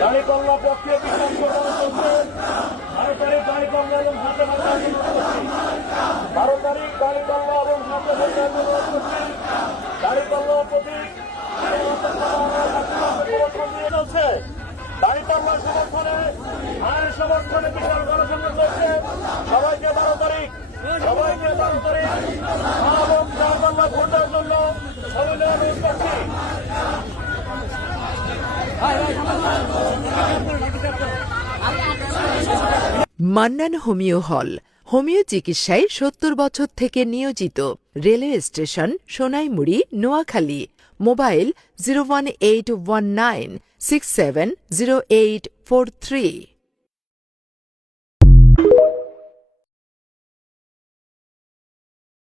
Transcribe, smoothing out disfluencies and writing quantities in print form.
দাঁড়িপাল্লা পক্ষে বিশাল প্রচারণা চলছে। 12 তারিখ দাঁড়িপাল্লা এবং হাতে মাথা করছি। 12 তারিখ দাঁড়িপাল্লা এবং হাতে মাথা করছি। দাঁড়িপাল্লা প্রতীক চলছে। দাঁড়িপাল্লার সমর্থনে আইন সমর্থনে বিশাল গণসংযোগ চলছে। সবাইকে 12 তারিখ সবাইকে 12 তারিখ এবং দাঁড়িপাল্লা ভোটার জন্য সবাই অনুরোধ করছি। মান্নান হোমিও হল হোমিও চিকিৎসায় 70 বছর থেকে নিয়োজিত। Railway station Sonaimuri, Noakhali. Mobile 01819670843।